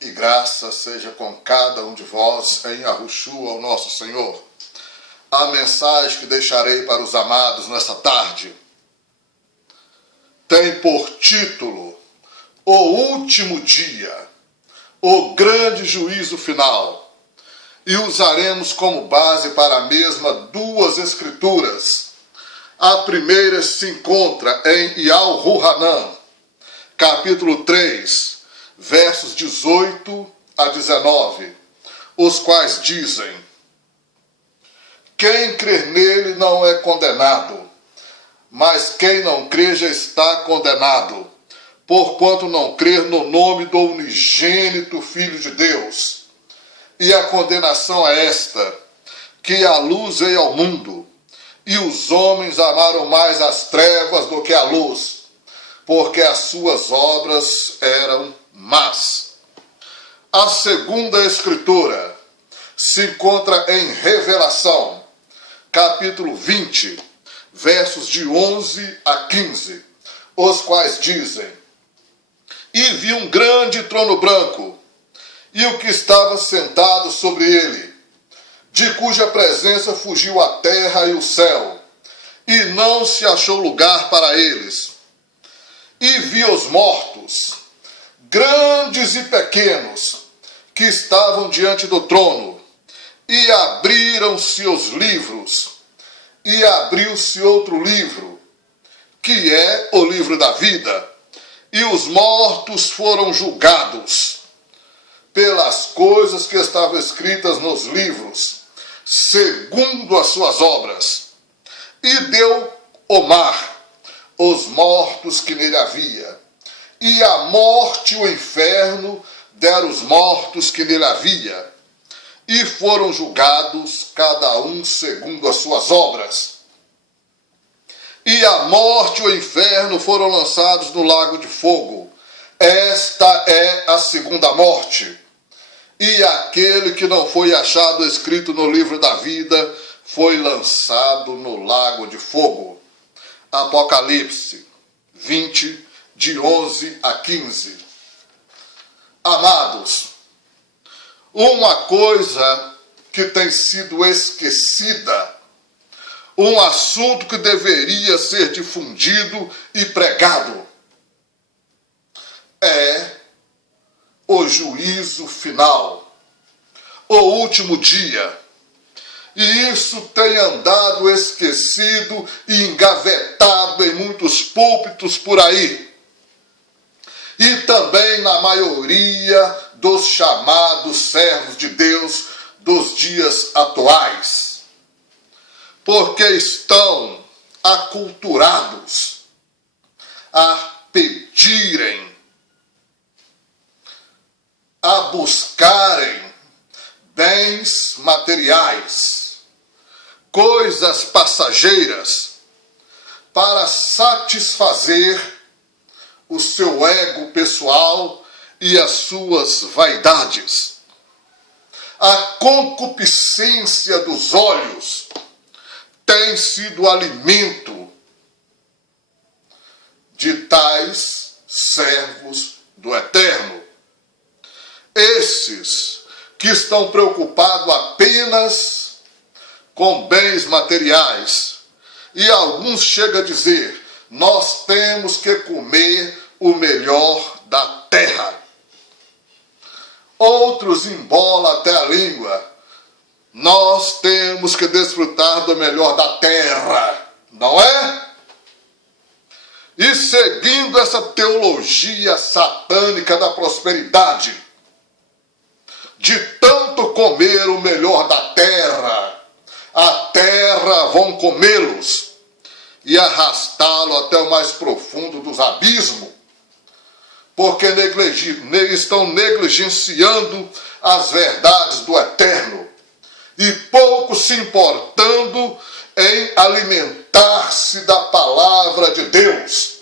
e graça seja com cada um de vós em Yahushua, o nosso Senhor. A mensagem que deixarei para os amados nesta tarde tem por título O Último Dia, o Grande Juízo Final, e usaremos como base para a mesma duas escrituras. A primeira se encontra em Yahu Hanan, capítulo 3, versos 18 a 19, os quais dizem: quem crer nele não é condenado, mas quem não crer já está condenado, porquanto não crer no nome do unigênito Filho de Deus. E a condenação é esta, que a luz veio ao mundo, e os homens amaram mais as trevas do que a luz, porque as suas obras eram más. A segunda escritura se encontra em Revelação, capítulo 20, versos de 11 a 15, os quais dizem: e vi um grande trono branco, e o que estava sentado sobre ele, de cuja presença fugiu a terra e o céu, e não se achou lugar para eles. E vi os mortos, grandes e pequenos, que estavam diante do trono, e abriram-se os livros, e abriu-se outro livro, que é o livro da vida, e os mortos foram julgados pelas coisas que estavam escritas nos livros, segundo as suas obras. E deu o mar os mortos que nele havia, e a morte e o inferno deram os mortos que nele havia, e foram julgados cada um segundo as suas obras. E a morte e o inferno foram lançados no lago de fogo. Esta é a segunda morte. E aquele que não foi achado escrito no livro da vida foi lançado no lago de fogo. Apocalipse 20, de 11 a 15. Amados, uma coisa que tem sido esquecida, um assunto que deveria ser difundido e pregado, é o juízo final, o último dia. E isso tem andado esquecido e engavetado em muitos púlpitos por aí. E também na maioria dos chamados servos de Deus dos dias atuais. Porque estão aculturados a pedirem, a buscarem bens materiais, coisas passageiras, para satisfazer o seu ego pessoal e as suas vaidades. A concupiscência dos olhos tem sido alimento de tais servos do Eterno. Esses que estão preocupados apenas com bens materiais. E alguns chegam a dizer: nós temos que comer o melhor da terra. Outros embolam até a língua: nós temos que desfrutar do melhor da terra, não é? E seguindo essa teologia satânica da prosperidade, de tanto comer o melhor da terra, a terra vão comê-los e arrastá-lo até o mais profundo dos abismos, porque estão negligenciando as verdades do Eterno e pouco se importando em alimentar-se da palavra de Deus,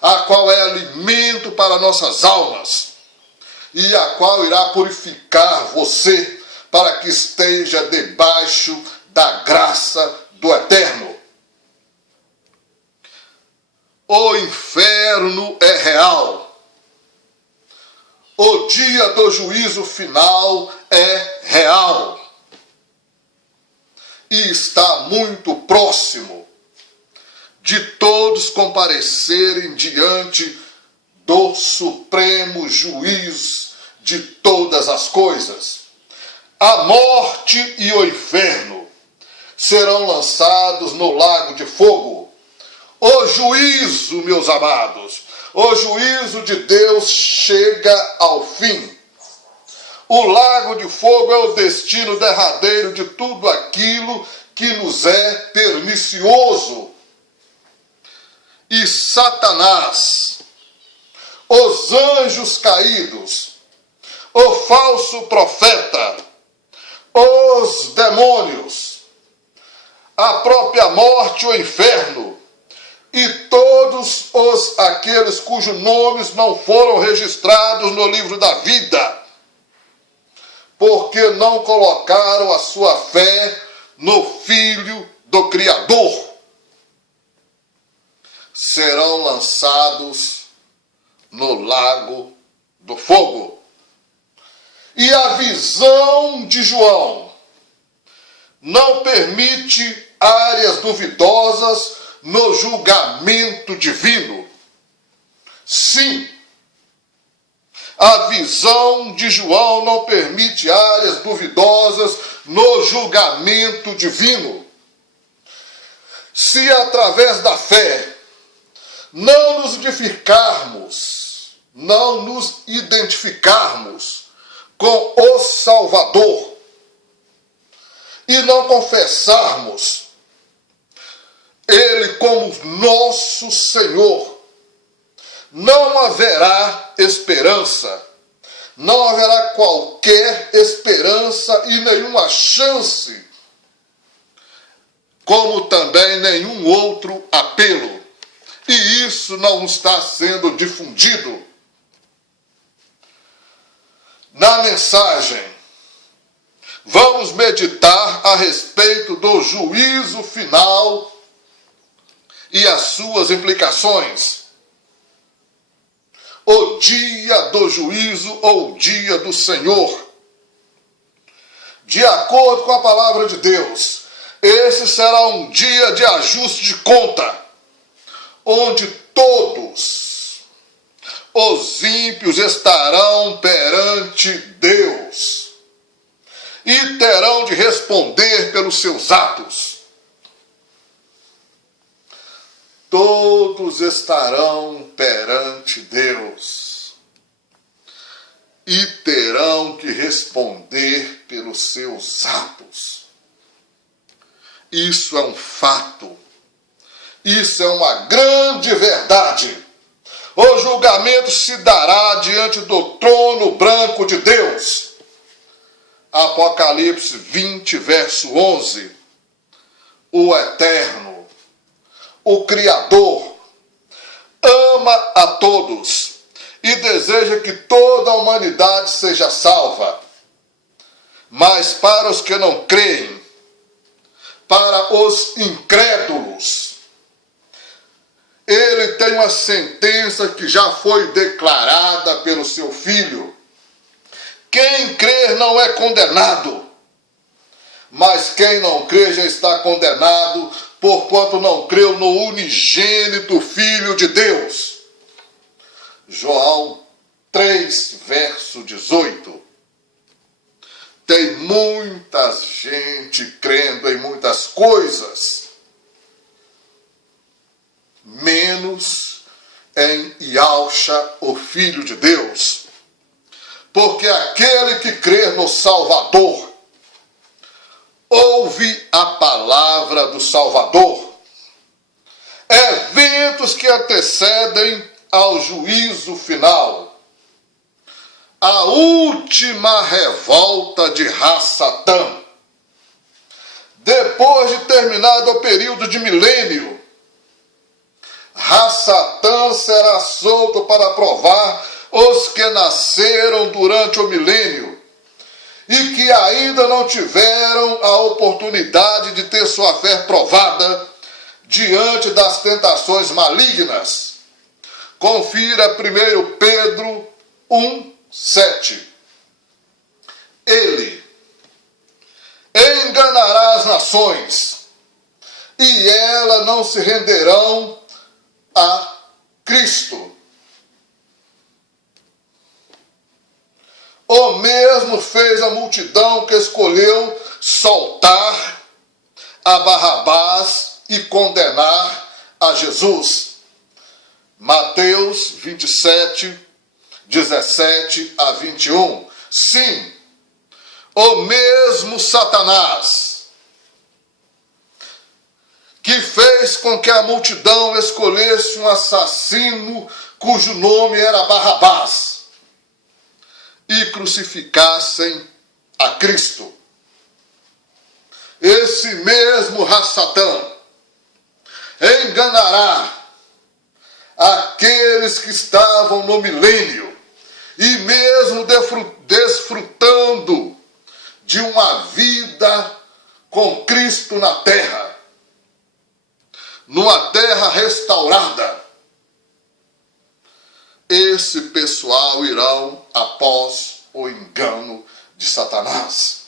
a qual é alimento para nossas almas e a qual irá purificar você para que esteja debaixo da graça do Eterno. O inferno é real. O dia do juízo final é real e está muito próximo de todos comparecerem diante do supremo juiz de todas as coisas. A morte e o inferno serão lançados no lago de fogo. O juízo, meus amados, o juízo de Deus chega ao fim. O lago de fogo é o destino derradeiro de tudo aquilo que nos é pernicioso. E Satanás, os anjos caídos, o falso profeta, os demônios, a própria morte, o inferno, e todos aqueles cujos nomes não foram registrados no livro da vida, porque não colocaram a sua fé no Filho do Criador, serão lançados no lago do fogo. E a visão de João não permite áreas duvidosas no julgamento divino. Sim, a visão de João não permite áreas duvidosas no julgamento divino. Se através da fé não nos identificarmos com o Salvador e não confessarmos Ele como nosso Senhor, não haverá esperança, não haverá qualquer esperança e nenhuma chance, como também nenhum outro apelo. E isso não está sendo difundido. Na mensagem, vamos meditar a respeito do juízo final e as suas implicações. O dia do juízo ou o dia do Senhor. De acordo com a palavra de Deus, esse será um dia de ajuste de conta, onde todos os ímpios estarão perante Deus e terão de responder pelos seus atos. Todos estarão perante Deus e terão que responder pelos seus atos. Isso é um fato. Isso é uma grande verdade. O julgamento se dará diante do trono branco de Deus. Apocalipse 20, verso 11. O Eterno, o Criador, ama a todos e deseja que toda a humanidade seja salva. Mas para os que não creem, para os incrédulos, Ele tem uma sentença que já foi declarada pelo seu Filho. Quem crer não é condenado, mas quem não crê já está condenado, porquanto não creu no unigênito Filho de Deus. João 3, verso 18. Tem muita gente crendo em muitas coisas, menos em Yahshua, o Filho de Deus. Porque aquele que crer no Salvador, ouve a palavra do Salvador. Eventos que antecedem ao juízo final. A última revolta de Hassatã. Depois de terminado o período de milênio, Hassatã será solto para provar os que nasceram durante o milênio e que ainda não tiveram a oportunidade de ter sua fé provada diante das tentações malignas. Confira 1 Pedro 1, 7. Ele enganará as nações, e elas não se renderão a Cristo. O mesmo fez a multidão que escolheu soltar a Barrabás e condenar a Jesus. Mateus 27, 17 a 21. Sim, o mesmo Satanás que fez com que a multidão escolhesse um assassino cujo nome era Barrabás e crucificassem a Cristo. Esse mesmo Satã enganará aqueles que estavam no milênio e mesmo desfrutando de uma vida com Cristo na terra, numa terra restaurada. Esse pessoal irão após o engano de Satanás.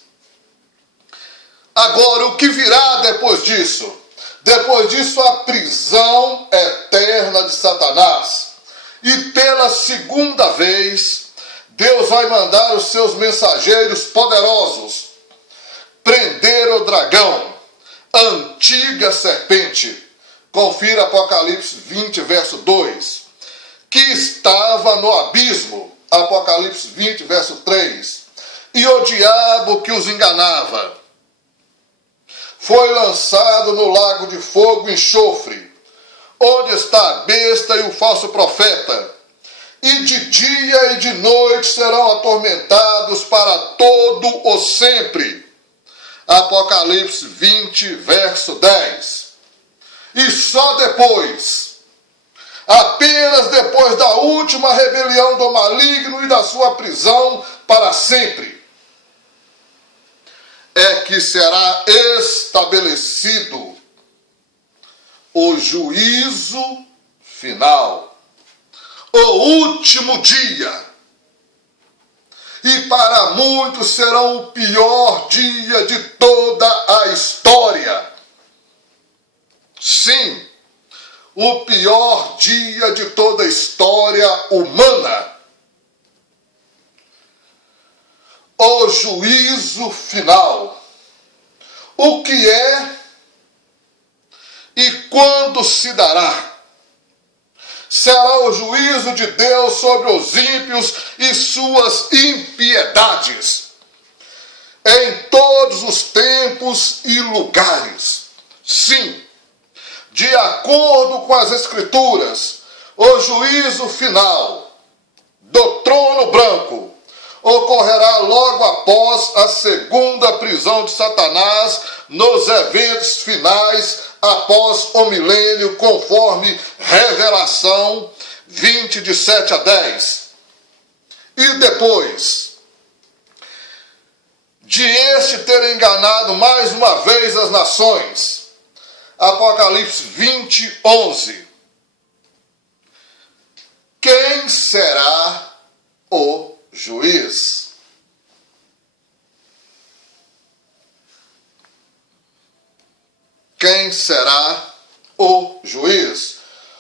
Agora, o que virá depois disso? Depois disso, a prisão eterna de Satanás. E pela segunda vez, Deus vai mandar os seus mensageiros poderosos prender o dragão, a antiga serpente. Confira Apocalipse 20, verso 2. Que estava no abismo. Apocalipse 20, verso 3. E o diabo que os enganava foi lançado no lago de fogo e enxofre, onde está a besta e o falso profeta, e de dia e de noite serão atormentados para todo o sempre. Apocalipse 20, verso 10. E só depois, apenas depois da última rebelião do maligno e da sua prisão para sempre, é que será estabelecido o juízo final, o último dia. E para muitos será o pior dia de toda a história. Sim, o pior dia de toda a história humana. O juízo final. O que é e quando se dará? Será o juízo de Deus sobre os ímpios e suas impiedades, em todos os tempos e lugares. Sim, de acordo com as Escrituras, o juízo final do trono branco ocorrerá logo após a segunda prisão de Satanás nos eventos finais após o milênio, conforme Revelação 20, de 7 a 10. E depois de este ter enganado mais uma vez as nações, Apocalipse 20, 11. Quem será o juiz? Quem será o juiz?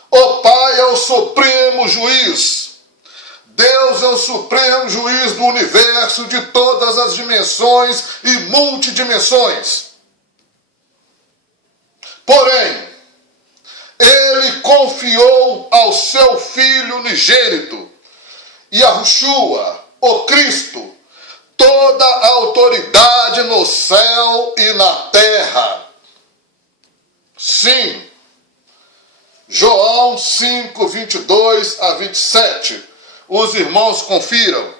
O Pai é o supremo juiz. Deus é o supremo juiz do universo, de todas as dimensões e multidimensões. Porém, ele confiou ao seu Filho unigênito, Yahushua, o Cristo, toda a autoridade no céu e na terra. Sim, João 5, 22 a 27. Os irmãos confiram.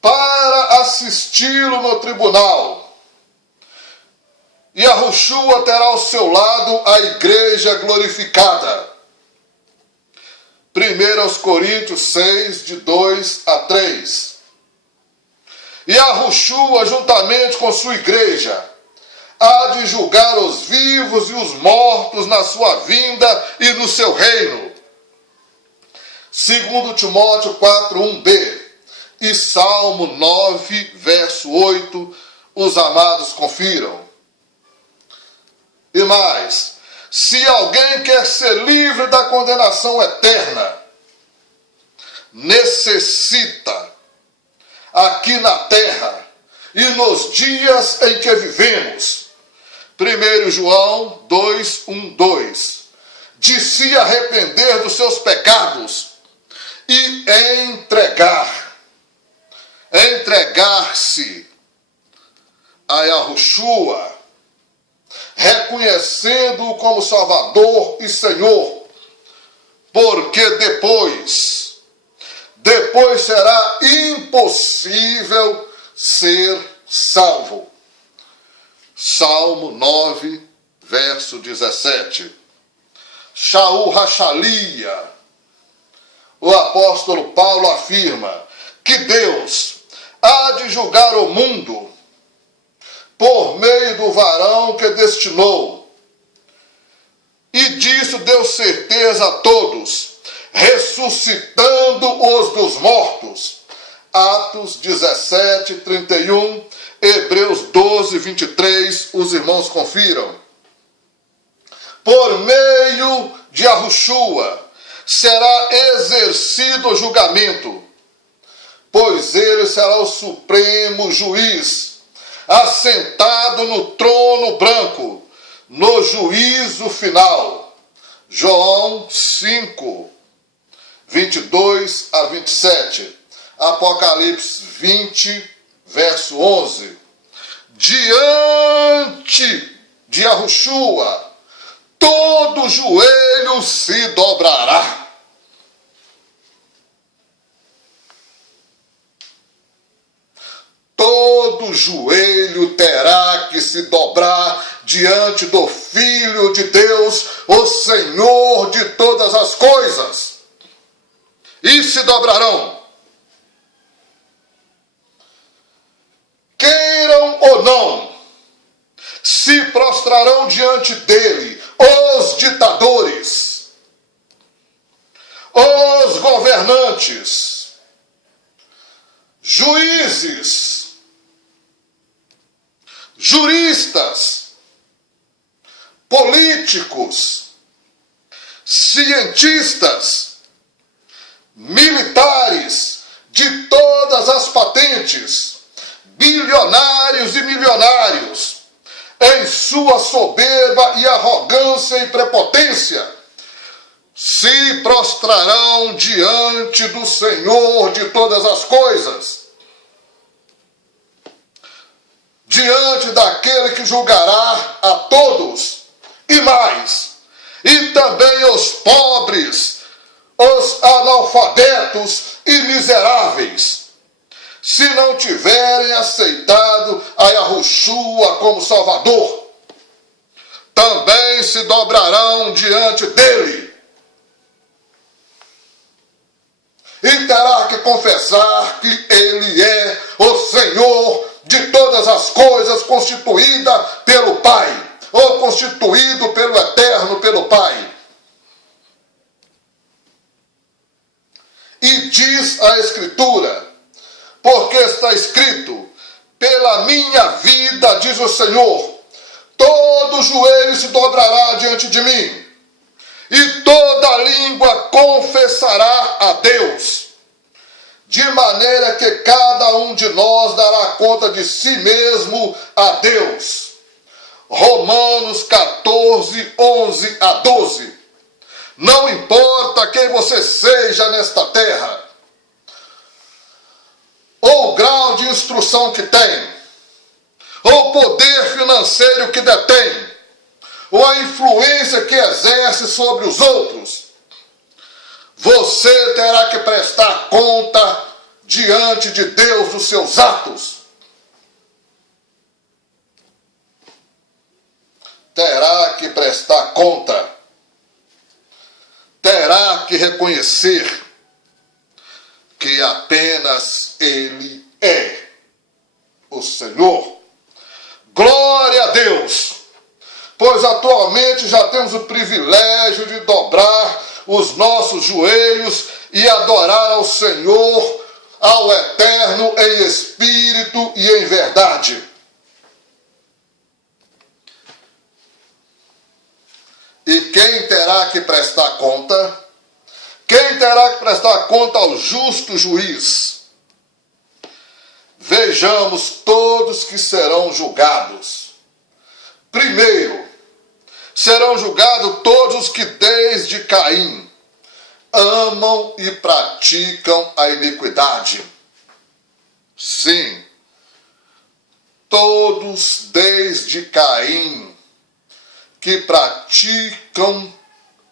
Para assisti-lo no tribunal, Yahushua terá ao seu lado a igreja glorificada. 1 Coríntios 6, de 2 a 3. Yahushua, juntamente com sua igreja, há de julgar os vivos e os mortos na sua vinda e no seu reino. 2 Timóteo 4:1b e Salmo 9, verso 8, os amados confiram. E mais, se alguém quer ser livre da condenação eterna, necessita, aqui na terra e nos dias em que vivemos, 1 João 2:1-2, de se arrepender dos seus pecados e entregar-se a Yahushua, reconhecendo-o como Salvador e Senhor, porque depois será impossível ser salvo. Salmo 9, verso 17. Shaul Rachalia, o apóstolo Paulo afirma que Deus há de julgar o mundo por meio do varão que destinou. E disso deu certeza a todos, ressuscitando-os dos mortos. Atos 17, 31, Hebreus 12, 23, os irmãos confiram. Por meio de Yahushua será exercido o julgamento, pois ele será o supremo juiz, assentado no trono branco, no juízo final. João 5, 22-27. Apocalipse 20, verso 11. Diante de Yahushua, todo joelho se dobrará. Todo joelho terá que se dobrar diante do Filho de Deus, o Senhor de todas as coisas. E se dobrarão, queiram ou não, se prostrarão diante dele os ditadores, os governantes, juízes, juristas, políticos, cientistas, militares de todas as patentes, bilionários e milionários, em sua soberba e arrogância e prepotência, se prostrarão diante do Senhor de todas as coisas, diante daquele que julgará a todos, e mais, e também os pobres, os analfabetos e miseráveis, se não tiverem aceitado a Yahushua como Salvador, também se dobrarão diante dele. E terá que confessar que ele é o Senhor de todas as coisas, constituída pelo Pai, ou constituído pelo Eterno, pelo Pai. E diz a Escritura, porque está escrito, pela minha vida, diz o Senhor, todo joelho se dobrará diante de mim, e toda língua confessará a Deus, de maneira que cada um de nós dará conta de si mesmo a Deus. Romanos 14, 11-12. Não importa quem você seja nesta terra, ou o grau de instrução que tem, ou o poder financeiro que detém, ou a influência que exerce sobre os outros, você terá que prestar conta diante de Deus dos seus atos. Terá que prestar conta. Terá que reconhecer que apenas Ele é o Senhor. Glória a Deus! Pois atualmente já temos o privilégio de dobrar os nossos joelhos e adorar ao Senhor, ao Eterno, em espírito e em verdade. E quem terá que prestar conta? Quem terá que prestar conta ao justo juiz? Vejamos todos que serão julgados. Primeiro, serão julgados todos os que desde Caim amam e praticam a iniquidade. Sim, todos desde Caim que praticam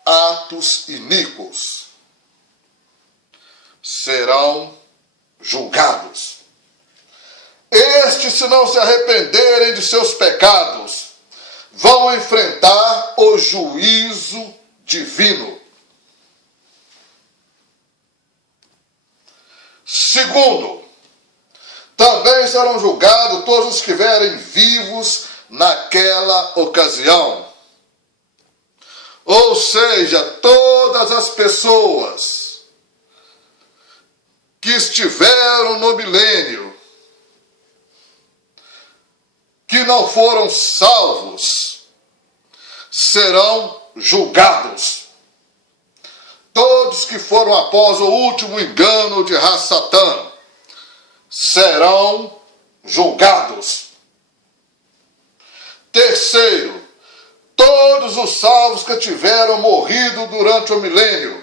atos iníquos serão julgados. Estes, se não se arrependerem de seus pecados, vão enfrentar o juízo divino. Segundo, também serão julgados todos os que estiverem vivos naquela ocasião. Ou seja, todas as pessoas que estiveram no milênio, que não foram salvos, serão julgados. Todos que foram após o último engano de Satã serão julgados. Terceiro, todos os salvos que tiveram morrido durante o milênio,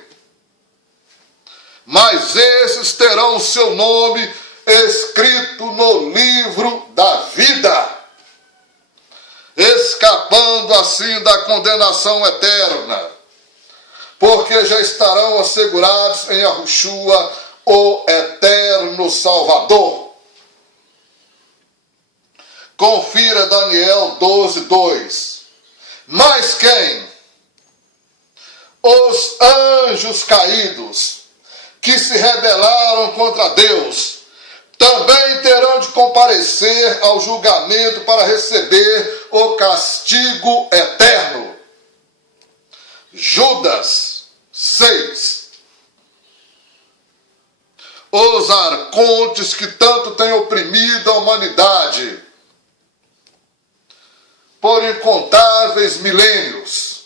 mas esses terão o seu nome escrito no livro da vida, escapando assim da condenação eterna, porque já estarão assegurados em Yahushua, o eterno Salvador. Confira Daniel 12:2. Mas quem? Os anjos caídos, que se rebelaram contra Deus, também terão de comparecer ao julgamento para receber o castigo eterno. Judas 6. Os arcontes que tanto têm oprimido a humanidade por incontáveis milênios,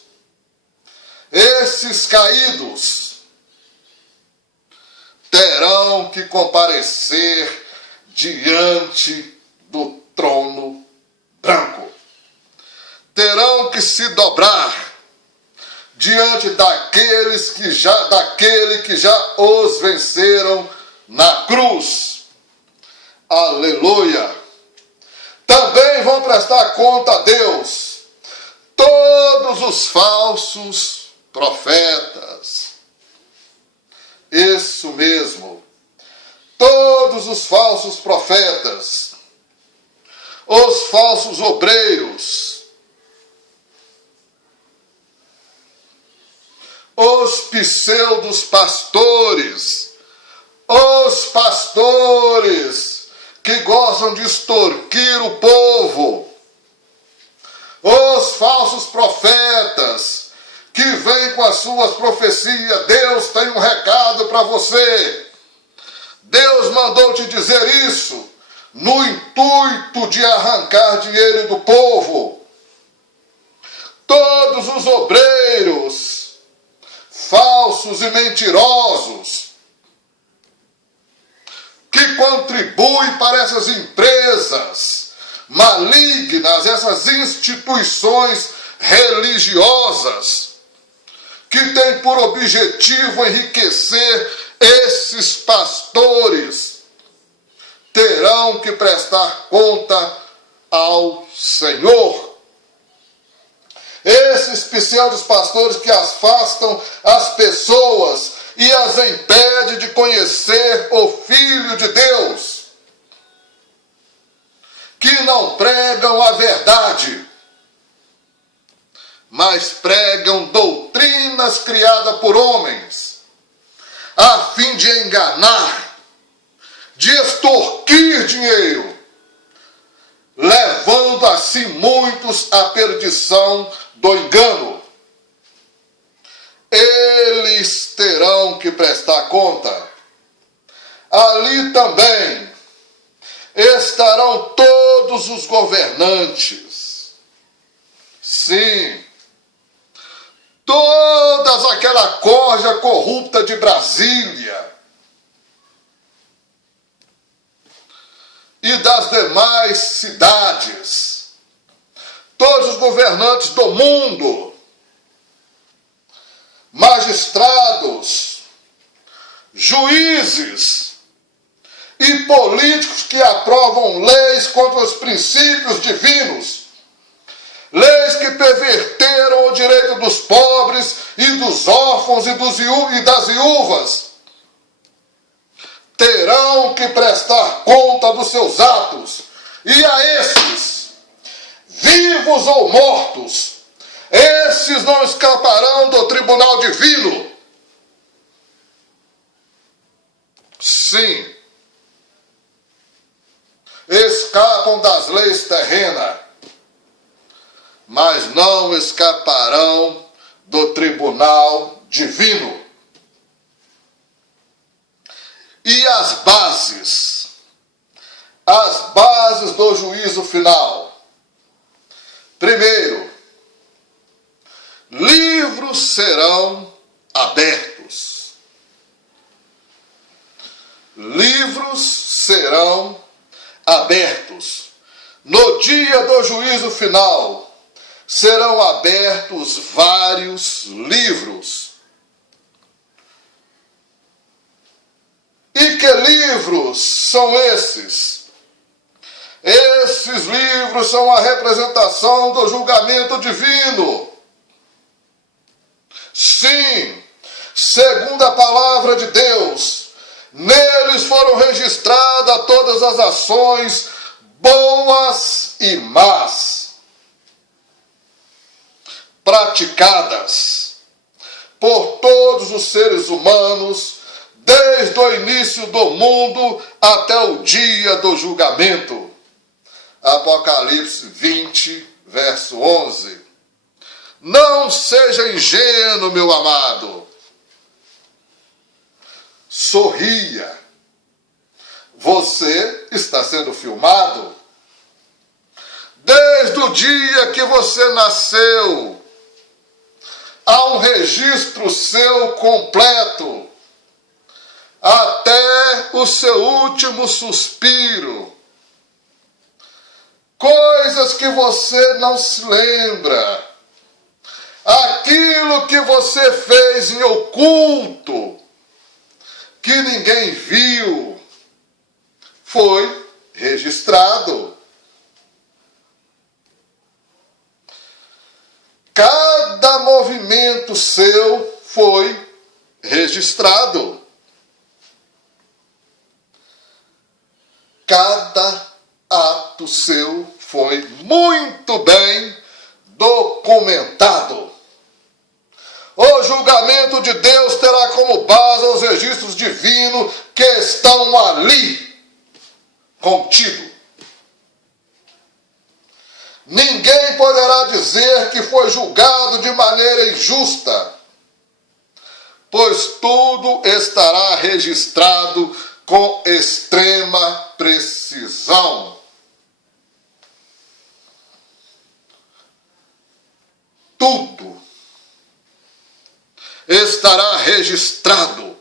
esses caídos terão que comparecer diante do trono branco. Terão que se dobrar diante daquele que já os venceram na cruz. Aleluia! Também vão prestar conta a Deus todos os falsos profetas. Isso mesmo. Todos os falsos profetas, os falsos obreiros, os pseudos pastores, os pastores que gostam de extorquir o povo, os falsos profetas que vêm com as suas profecias. Deus tem um recado para você. Deus mandou te dizer isso no intuito de arrancar dinheiro do povo. Todos os obreiros falsos e mentirosos que contribuem para essas empresas malignas, essas instituições religiosas, que têm por objetivo enriquecer esses pastores, terão que prestar conta ao Senhor. Esses pseudos pastores que afastam as pessoas e as impedem de conhecer o Filho de Deus, que não pregam a verdade, mas pregam doutrinas criadas por homens, a fim de enganar, de extorquir dinheiro, levando assim muitos à perdição do engano. eles terão que prestar conta. Ali também estarão todos os governantes. Sim, todas aquela corja corrupta de Brasília e das demais cidades, todos os governantes do mundo, magistrados, juízes e políticos que aprovam leis contra os princípios divinos, leis que perverteram o direito dos pobres e dos órfãos e das viúvas, terão que prestar conta dos seus atos, e a esses, vivos ou mortos, esses não escaparão do tribunal divino. Sim, escapam das leis terrenas, mas não escaparão do tribunal divino. E as bases do juízo final. Primeiro, livros serão abertos. Livros serão abertos. No dia do juízo final, serão abertos vários livros. E que livros são esses? Esses livros são a representação do julgamento divino. Sim, segundo a palavra de Deus, neles foram registradas todas as ações boas e más, praticadas por todos os seres humanos, desde o início do mundo até o dia do julgamento. Apocalipse 20, verso 11. Não seja ingênuo, meu amado. Sorria. Você está sendo filmado. Desde o dia que você nasceu, há um registro seu completo, até o seu último suspiro. Coisas que você não se lembra. Aquilo que você fez em oculto, que ninguém viu, foi registrado. Cada movimento seu foi registrado. Cada ato seu foi muito bem documentado. O julgamento de Deus terá como base os registros divinos que estão ali contidos. Ninguém poderá dizer que foi julgado de maneira injusta, pois tudo estará registrado com extrema precisão. Tudo estará registrado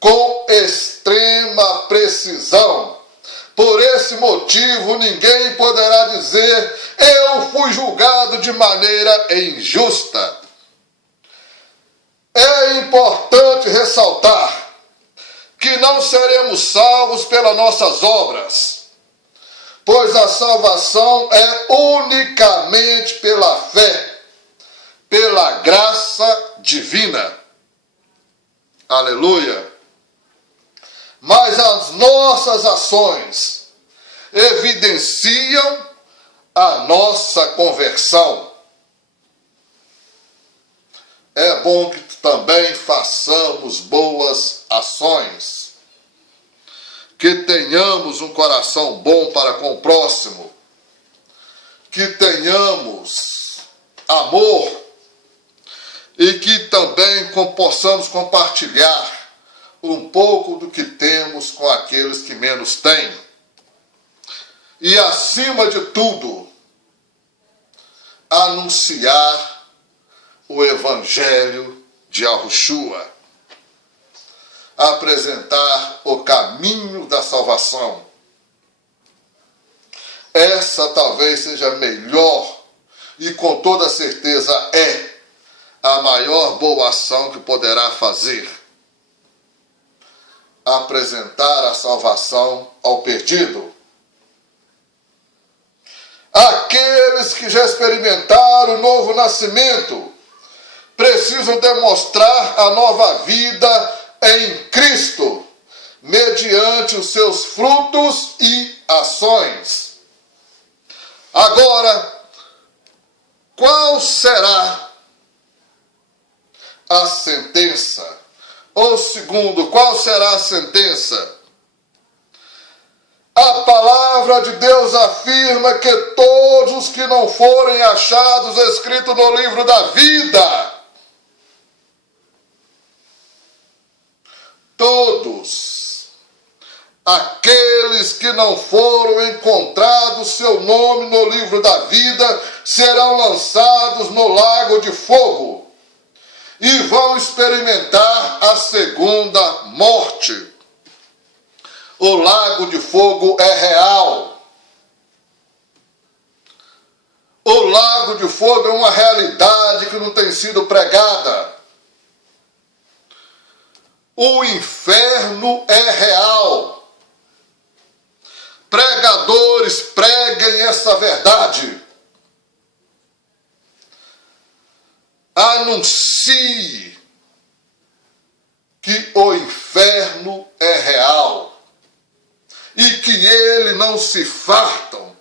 com extrema precisão. Por esse motivo, ninguém poderá dizer: eu fui julgado de maneira injusta. É importante ressaltar que não seremos salvos pelas nossas obras, pois a salvação é unicamente pela fé, pela graça divina. Aleluia! Mas as nossas ações evidenciam a nossa conversão. É bom que também façamos boas ações, que tenhamos um coração bom para com o próximo, que tenhamos amor, e que também possamos compartilhar um pouco do que temos com aqueles que menos têm. E, acima de tudo, anunciar o Evangelho de Yahushua, apresentar o caminho da salvação. Essa talvez seja a melhor e com toda certeza é a maior boa ação que poderá fazer. Apresentar a salvação ao perdido. Aqueles que já experimentaram o novo nascimento precisam demonstrar a nova vida em Cristo, mediante os seus frutos e ações. Agora, qual será a sentença? Ou segundo, qual será a sentença? A palavra de Deus afirma que todos os que não forem achados escritos no livro da vida, todos aqueles que não foram encontrados seu nome no livro da vida serão lançados no lago de fogo e vão experimentar a segunda morte. O lago de fogo é real. O lago de fogo é uma realidade que não tem sido pregada. O inferno é real. Pregadores, preguem essa verdade. Anuncie que o inferno é real e que ele não se fartam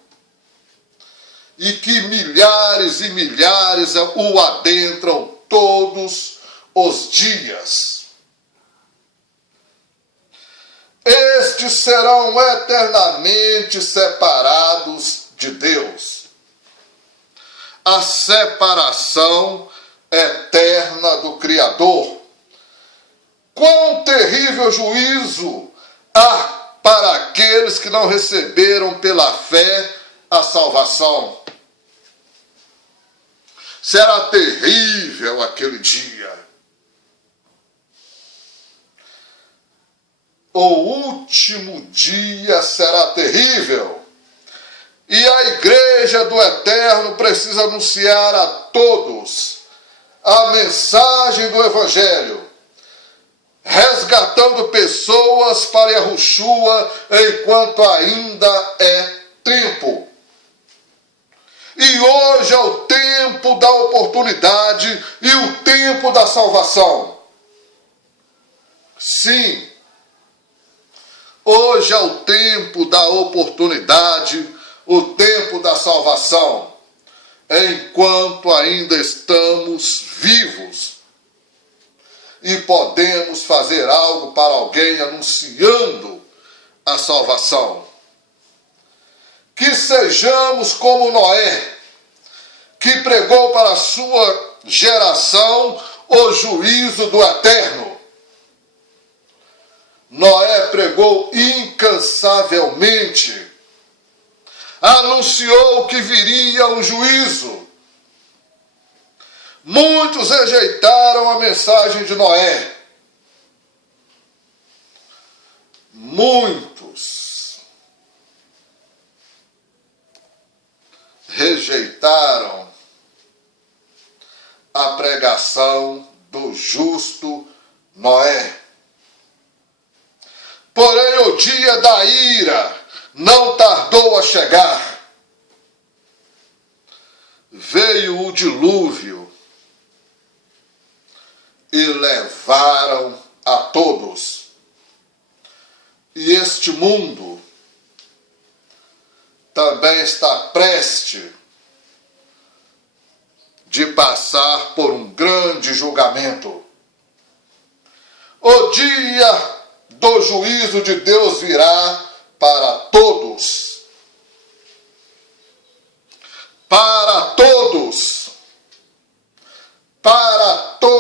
e que milhares e milhares o adentram todos os dias. Estes serão eternamente separados de Deus. A separação eterna do Criador. Quão terrível juízo há para aqueles que não receberam pela fé a salvação. Será terrível aquele dia. O último dia será terrível. E a Igreja do Eterno precisa anunciar a todos a mensagem do Evangelho, resgatando pessoas para Yahushua enquanto ainda é tempo. E hoje é o tempo da oportunidade e o tempo da salvação. Sim, hoje é o tempo da oportunidade, o tempo da salvação, enquanto ainda estamos vivos e podemos fazer algo para alguém anunciando a salvação. Que sejamos como Noé, que pregou para a sua geração o juízo do Eterno. Noé pregou incansavelmente, anunciou que viria um juízo. Muitos rejeitaram a mensagem de Noé. Muitos rejeitaram a pregação do justo Noé. Porém, o dia da ira não tardou a chegar. Veio o dilúvio e levaram a todos. E este mundo também está prestes de passar por um grande julgamento. O dia do juízo de Deus virá para todos. Para todos. Para todos.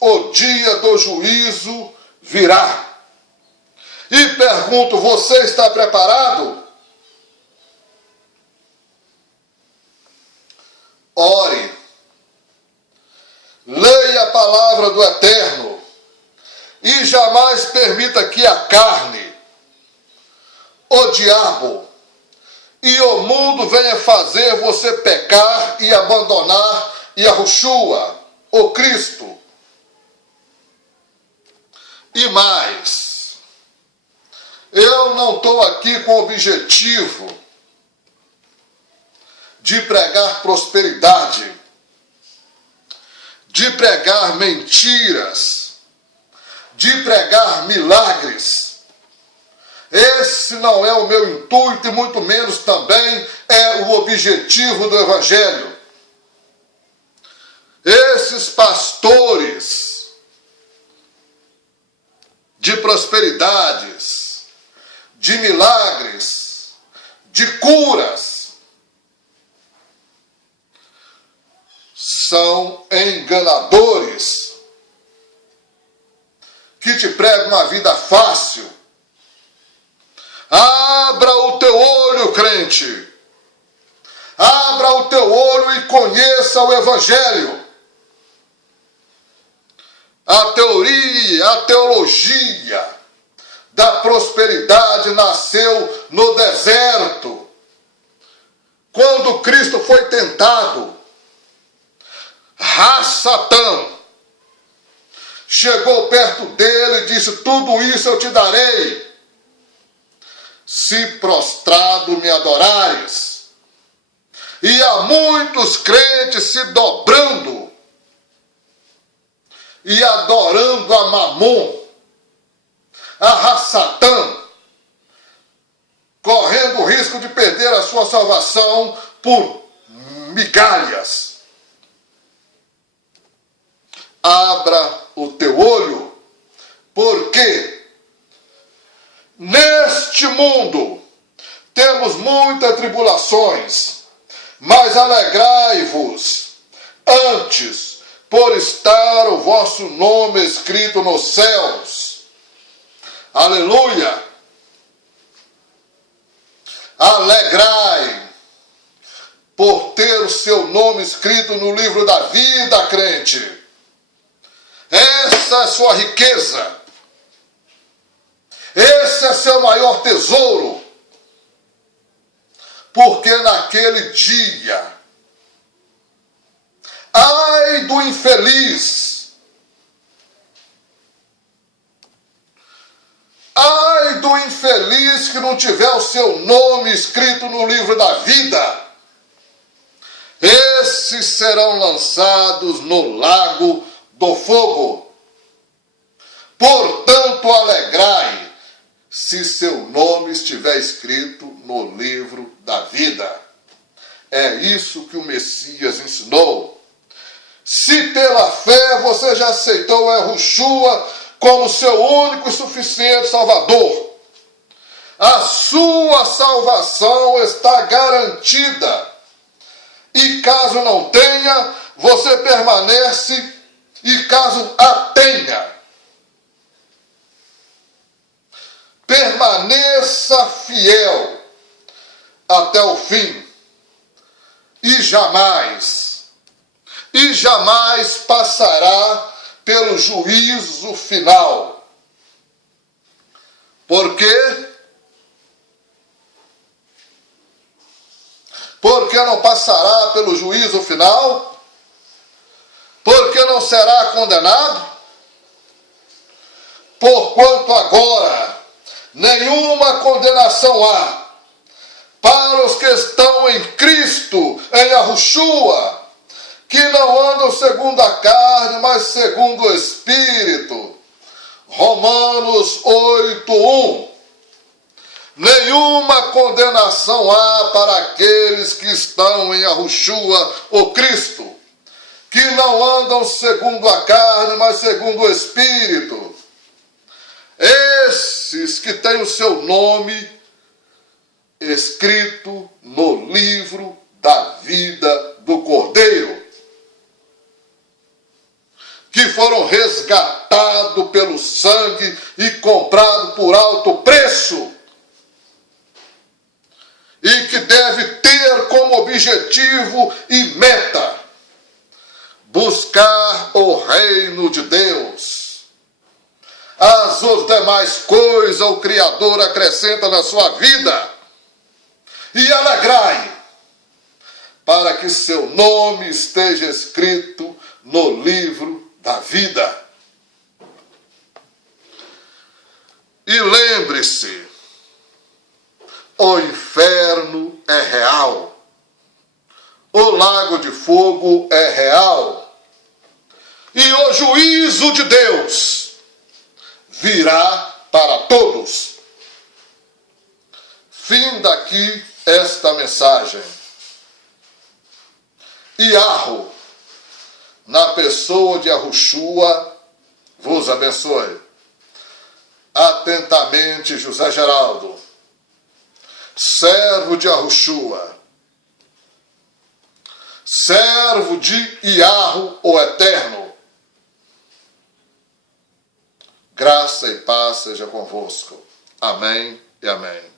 o dia do juízo virá. E pergunto, você está preparado? Ore, leia a palavra do Eterno e jamais permita que a carne, o diabo e o mundo venha fazer você pecar e abandonar Yahushua, o Cristo. E mais, eu não estou aqui com o objetivo de pregar prosperidade, de pregar mentiras, de pregar milagres. Esse não é o meu intuito e muito menos também é o objetivo do Evangelho. Esses pastores de prosperidades, de milagres, de curas, são enganadores que te pregam uma vida fácil. Abra o teu olho, crente. Abra o teu olho e conheça o Evangelho. A teoria, a teologia da prosperidade nasceu no deserto. Quando Cristo foi tentado, Satã chegou perto dele e disse: tudo isso eu te darei, se prostrado me adorares. E há muitos crentes se dobrando e adorando a Mamon, a Satã, correndo o risco de perder a sua salvação por migalhas. Abra o teu olho, porque neste mundo temos muitas tribulações, mas alegrai-vos antes por estar o vosso nome escrito nos céus. Aleluia! Alegrai por ter o seu nome escrito no livro da vida, crente. Essa é a sua riqueza. Esse é seu maior tesouro. Porque naquele dia, ai do infeliz, ai do infeliz que não tiver o seu nome escrito no livro da vida. Esses serão lançados no lago do fogo. Portanto, alegrai, se seu nome estiver escrito no livro da vida. É isso que o Messias ensinou. Se pela fé você já aceitou Yahushua como seu único e suficiente Salvador, a sua salvação está garantida. E caso não tenha, você permanece. E caso a tenha, permaneça fiel até o fim e jamais passará pelo juízo final. Por quê? Porque não passará pelo juízo final? Porque não será condenado? Porquanto agora nenhuma condenação há para os que estão em Cristo, em Yahushua, que não andam segundo a carne, mas segundo o Espírito. Romanos 8:1. Nenhuma condenação há para aqueles que estão em Yahushua, o Cristo, que não andam segundo a carne, mas segundo o Espírito. Esses que têm o seu nome escrito no livro da vida do Cordeiro, que foram resgatados pelo sangue e comprados por alto preço, e que deve ter como objetivo e meta buscar o reino de Deus. As demais coisas o Criador acrescenta na sua vida, e alegrai, para que seu nome esteja escrito no livro da vida. E lembre-se, o inferno é real, o lago de fogo é real, e o juízo de Deus virá para todos. Fim daqui esta mensagem. Yahweh, na pessoa de Yahushua, vos abençoe. Atentamente, José Geraldo, servo de Yahushua, servo de Yahweh, o Eterno. Graça e paz seja convosco. Amém e amém.